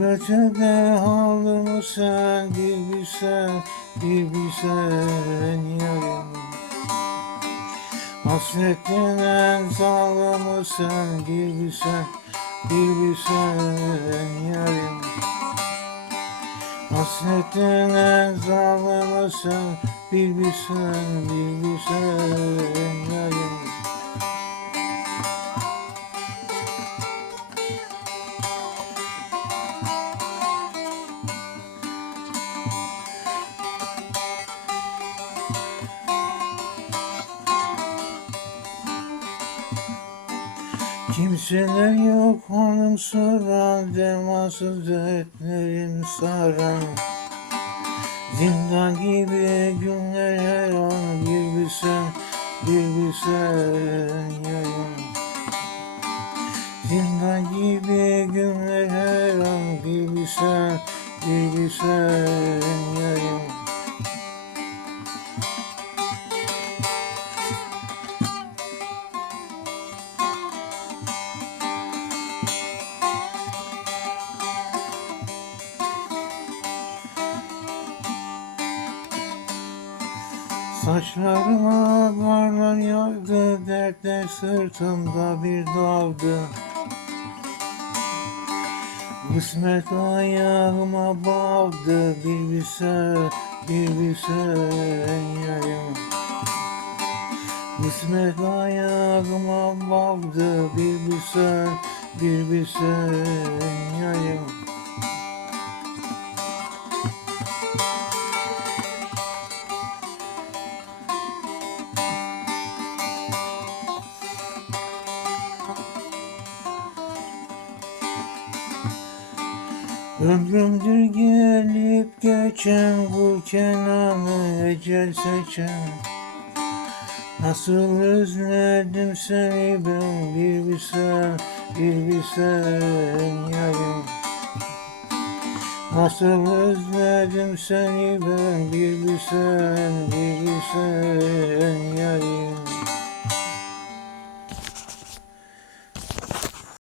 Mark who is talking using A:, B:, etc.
A: Gecede halımı sen bir bilsen bir bilsen yarım Hasretinden sağlamı sen bir bilsen bir bilsen yarım. Hasretinden sağlamı sen bir bilsen bir bilsen Kimseler yok hanım soran Dermansız dertlerim saran Zindan gibi günler her an Bir bilsen, bir bilsen yarım Zindan gibi günler her an Bir bilsen, bir bilsen yarım Saçlarıma karlar yağdı, dertler sırtımda bir dağdı. Kısmet ayağıma bağdı, bir bilsen, bir bilsen yarım. Kısmet ayağıma bağdı, bir bilsen, bir bilsen Ömrümdür gelip geçen bu kenanı ecel seçen. Nasıl özledim seni ben bir bilsen, bir bilsen yarım Nasıl özledim seni ben bir bilsen, bir bilsen